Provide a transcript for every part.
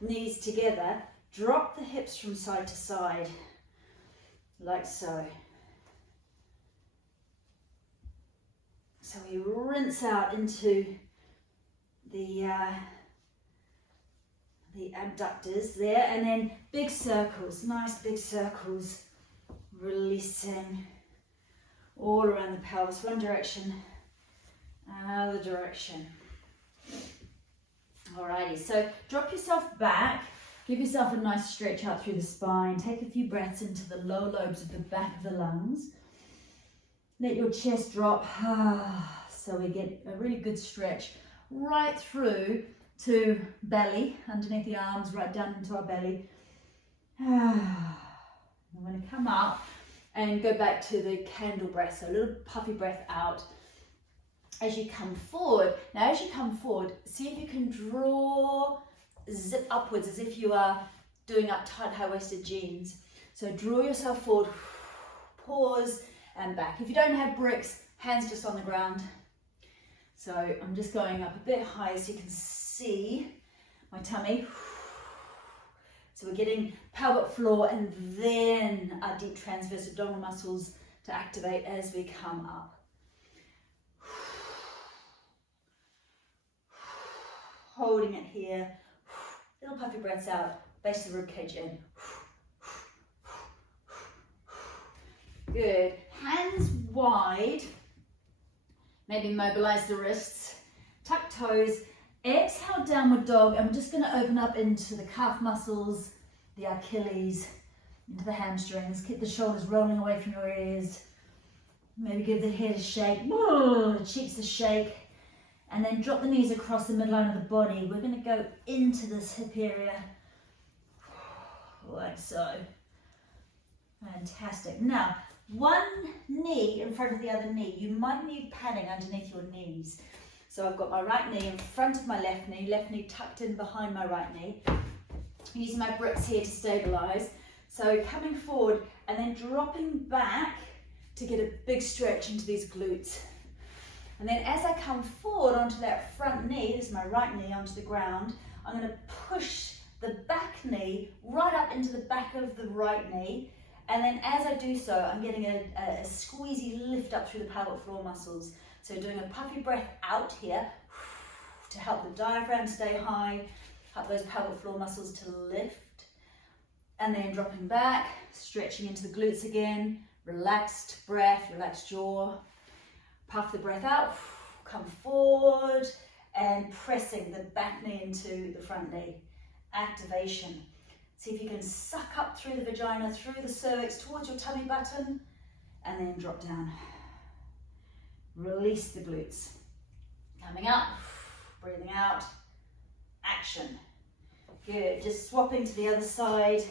knees together, drop the hips from side to side, like so. So we rinse out into the abductors there, and then big circles, nice big circles, releasing all around the pelvis, one direction, another direction. Alrighty, so drop yourself back, give yourself a nice stretch out through the spine, take a few breaths into the lower lobes of the back of the lungs. Let your chest drop, so we get a really good stretch right through to belly, underneath the arms, right down into our belly. I'm going to come up and go back to the candle breath, so a little puffy breath out as you come forward. Now as you come forward, see if you can zip upwards as if you are doing up tight high-waisted jeans. So draw yourself forward, pause and back. If you don't have bricks, hands just on the ground. So I'm just going up a bit higher so you can see my tummy. So we're getting pelvic floor and then our deep transverse abdominal muscles to activate as we come up. Holding it here. Little puffy breaths out, base of the ribcage in. Good. Hands wide. Maybe mobilize the wrists. Tuck toes. Exhale, downward dog. I'm just going to open up into the calf muscles, the Achilles, into the hamstrings. Keep the shoulders rolling away from your ears. Maybe give the head a shake. The cheeks a shake. And then drop the knees across the midline of the body. We're going to go into this hip area. Like so. Fantastic. Now, one knee in front of the other knee. You might need padding underneath your knees. So I've got my right knee in front of my left knee tucked in behind my right knee. I'm using my bricks here to stabilize. So coming forward and then dropping back to get a big stretch into these glutes. And then as I come forward onto that front knee, this is my right knee, onto the ground, I'm going to push the back knee right up into the back of the right knee. And then as I do so, I'm getting a squeezy lift up through the pelvic floor muscles. So doing a puffy breath out here to help the diaphragm stay high, help those pelvic floor muscles to lift. And then dropping back, stretching into the glutes again, relaxed breath, relaxed jaw. Puff the breath out, come forward and pressing the back knee into the front knee. Activation. See if you can suck up through the vagina, through the cervix, towards your tummy button, and then drop down. Release the glutes. Coming up, breathing out, action. Good, just swapping to the other side.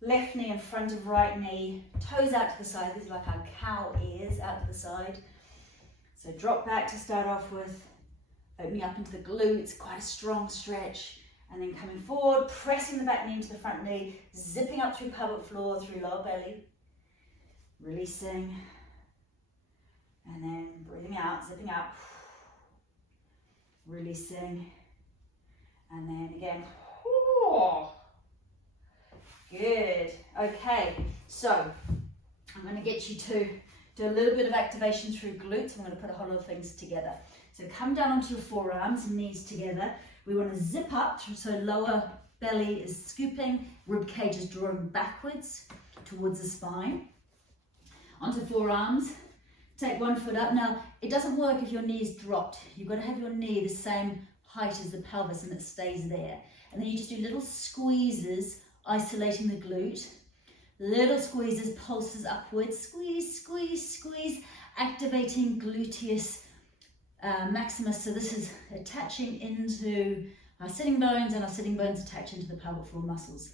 Left knee in front of right knee, toes out to the side. These are like our cow ears out to the side. So drop back to start off with, opening up into the glutes, quite a strong stretch. And then coming forward, pressing the back knee into the front knee, zipping up through pelvic floor, through lower belly. Releasing. And then breathing out, zipping up. Releasing. And then again. Good. Okay, so I'm going to get you to do a little bit of activation through glutes. I'm going to put a whole lot of things together. So come down onto your forearms and knees together. We want to zip up, so lower belly is scooping, rib cage is drawing backwards towards the spine. Onto forearms, take one foot up. Now, it doesn't work if your knee's dropped. You've got to have your knee the same height as the pelvis and it stays there. And then you just do little squeezes, isolating the glute. Little squeezes, pulses upwards, squeeze, squeeze, squeeze, activating gluteus maximus. So this is attaching into our sitting bones, and our sitting bones attach into the pelvic floor muscles.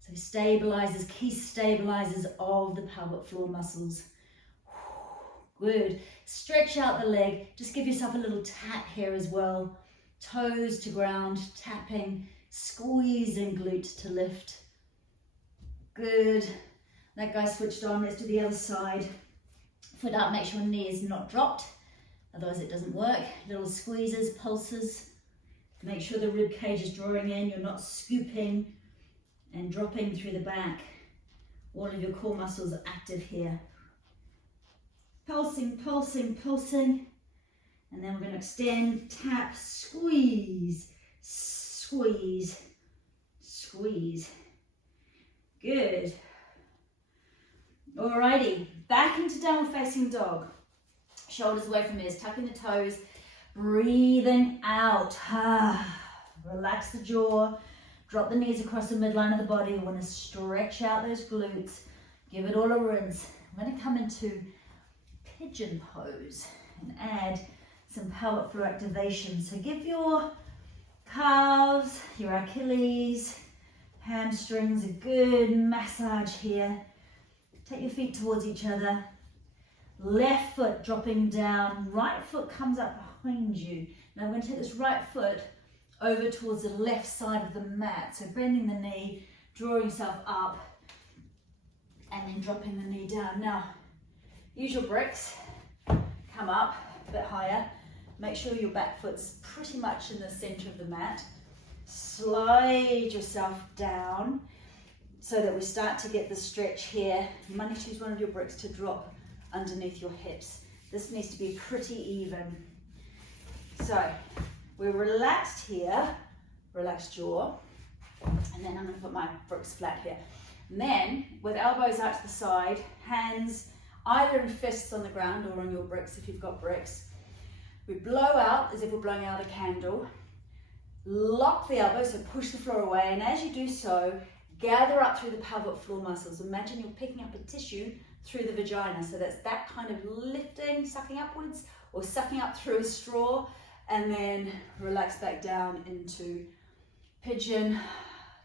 So stabilizers, key stabilizers of the pelvic floor muscles. Good. Stretch out the leg. Just give yourself a little tap here as well. Toes to ground, tapping, squeezing glute to lift. Good. That guy switched on. Let's do the other side. Foot out, make sure knee is not dropped. Otherwise it doesn't work. Little squeezes, pulses. Make sure the rib cage is drawing in, you're not scooping and dropping through the back. All of your core muscles are active here. Pulsing, pulsing, pulsing. And then we're going to extend, tap, squeeze, squeeze, squeeze. Good. Alrighty, back into downward facing dog. Shoulders away from ears, tucking the toes, breathing out. Relax the jaw, drop the knees across the midline of the body. We want to stretch out those glutes, give it all a rinse. I'm going to come into pigeon pose and add some pelvic floor activation. So give your calves, your Achilles, hamstrings a good massage here. Take your feet towards each other. Left foot dropping down, right foot comes up behind you. Now we're going to take this right foot over towards the left side of the mat. So bending the knee, drawing yourself up, and then dropping the knee down. Now, use your bricks, come up a bit higher. Make sure your back foot's pretty much in the center of the mat. Slide yourself down so that we start to get the stretch here. You might need to use one of your bricks to drop underneath your hips. This needs to be pretty even. So we're relaxed here, relaxed jaw, and then I'm going to put my bricks flat here. And then with elbows out to the side, hands either in fists on the ground or on your bricks if you've got bricks. We blow out as if we're blowing out a candle. Lock the elbows, so push the floor away, and as you do so, gather up through the pelvic floor muscles. Imagine you're picking up a tissue through the vagina, so that's that kind of lifting, sucking upwards, or sucking up through a straw, and then relax back down into pigeon.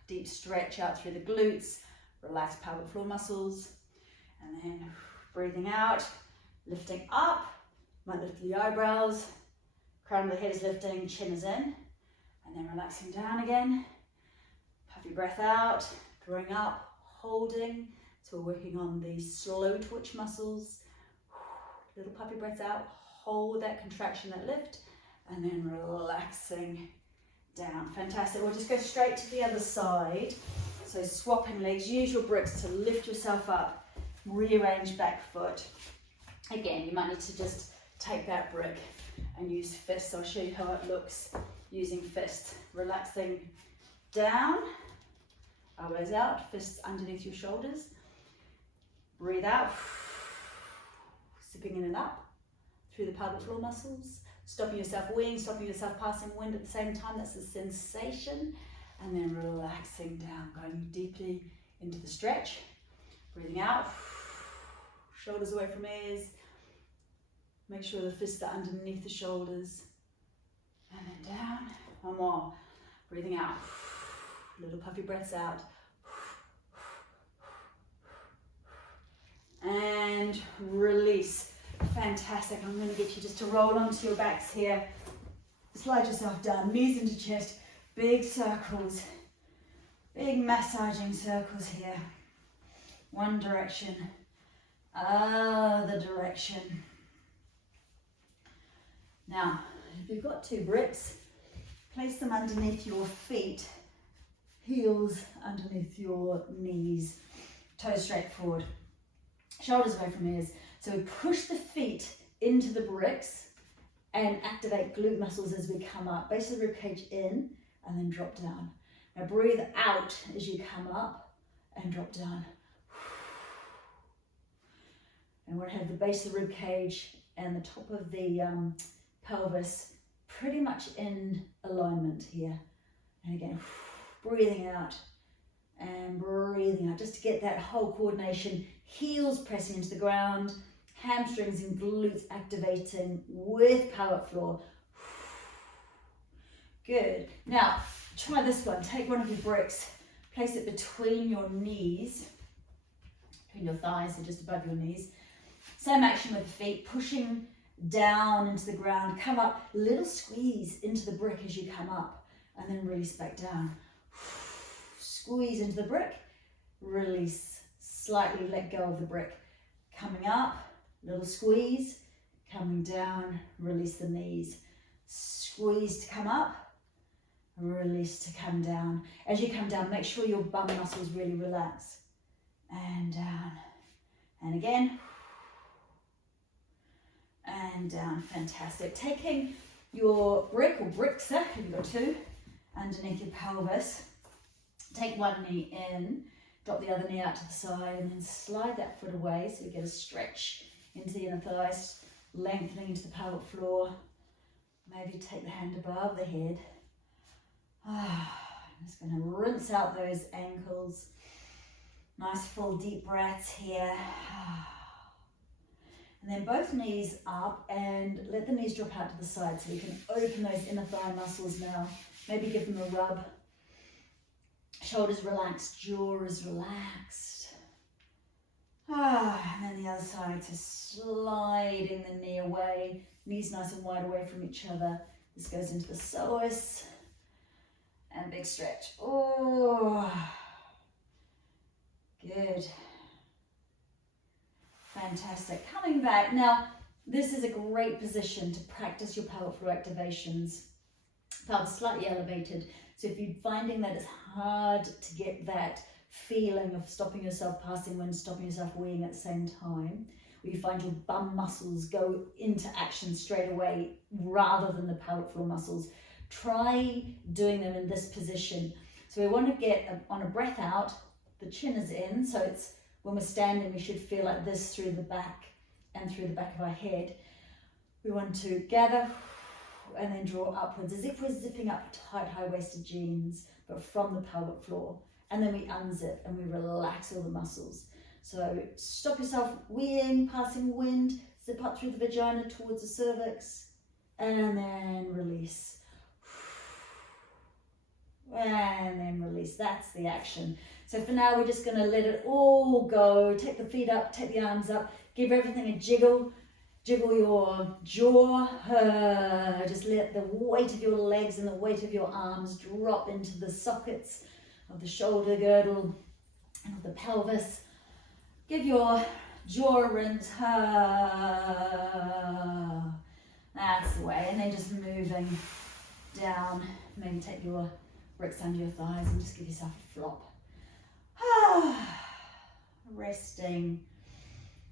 Deep stretch out through the glutes, relax pelvic floor muscles, and then breathing out, lifting up. Might lift the eyebrows, crown of the head is lifting, chin is in, and then relaxing down again. Puff your breath out, drawing up, holding. So we're working on the slow twitch muscles. Little puppy breath out, hold that contraction, that lift, and then relaxing down. Fantastic. We'll just go straight to the other side. So swapping legs, use your bricks to lift yourself up, rearrange back foot. Again, you might need to just take that brick and use fists. I'll show you how it looks using fists. Relaxing down, elbows out, fists underneath your shoulders. Breathe out, sipping in and up through the pelvic floor muscles. Stopping yourself weighing, stopping yourself passing wind at the same time. That's the sensation. And then relaxing down, going deeply into the stretch. Breathing out, shoulders away from ears. Make sure the fists are underneath the shoulders. And then down. One more. Breathing out. Little puffy breaths out. And release. Fantastic. I'm going to get you just to roll onto your backs here. Slide yourself down, knees into chest. Big circles. Big massaging circles here. One direction. Other direction. Now, if you've got two bricks, place them underneath your feet, heels underneath your knees, toes straight forward, shoulders away from ears. So we push the feet into the bricks and activate glute muscles as we come up. Base of the ribcage in and then drop down. Now breathe out as you come up and drop down. And we're going to have the base of the ribcage and the top of the pelvis pretty much in alignment here. And again, breathing out and breathing out, just to get that whole coordination. Heels pressing into the ground, hamstrings and glutes activating with pelvic floor. Good. Now, try this one. Take one of your bricks, place it between your knees, between your thighs, so just above your knees. Same action with the feet, pushing down into the ground, come up, little squeeze into the brick as you come up, and then release back down. Squeeze into the brick, release, slightly let go of the brick. Coming up, little release to come down. As you come down, make sure your bum muscles really relax. And down. And again. And down. Fantastic. Taking your brick or bricks, if you've got two, underneath your pelvis. Take one knee in, drop the other knee out to the side, and then slide that foot away so we get a stretch into the inner thighs, lengthening into the pelvic floor. Maybe take the hand above the head. I'm just going to rinse out those ankles. Nice full deep breaths here. And then both knees up and let the knees drop out to the side so we can open those inner thigh muscles now. Maybe give them a rub. Shoulders relaxed, jaw is relaxed. And then the other side, so sliding the knee away, knees nice and wide away from each other. This goes into the psoas. And big stretch. Oh, good. Fantastic. Coming back. Now, this is a great position to practice your pelvic floor activations. Pelvis slightly elevated. So if you're finding that it's hard to get that feeling of stopping yourself passing wind, stopping yourself weeing at the same time, where you find your bum muscles go into action straight away rather than the pelvic floor muscles, try doing them in this position. So we want to get on a breath out, the chin is in, so it's when we're standing we should feel like this through the back and through the back of our head. We want to gather and then draw upwards as if we're zipping up tight high-waisted jeans, but from the pelvic floor. And then we unzip and we relax all the muscles. So stop yourself weeing, passing wind, zip up through the vagina towards the cervix, and then release. And then release. That's the action. So for now, we're just going to let it all go. Take the feet up, take the arms up, give everything a jiggle. Jiggle your jaw. Just let the weight of your legs and the weight of your arms drop into the sockets of the shoulder girdle and of the pelvis. Give your jaw a rinse. That's the way. And then just moving down. Maybe take your bricks under your thighs and just give yourself a flop. Resting,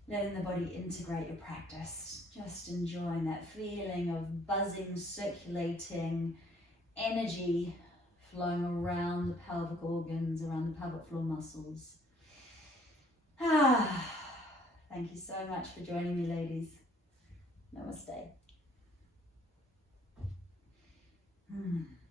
letting the body integrate your practice. Just enjoying that feeling of buzzing, circulating energy flowing around the pelvic organs, around the pelvic floor muscles. Thank you so much for joining me, ladies. Namaste.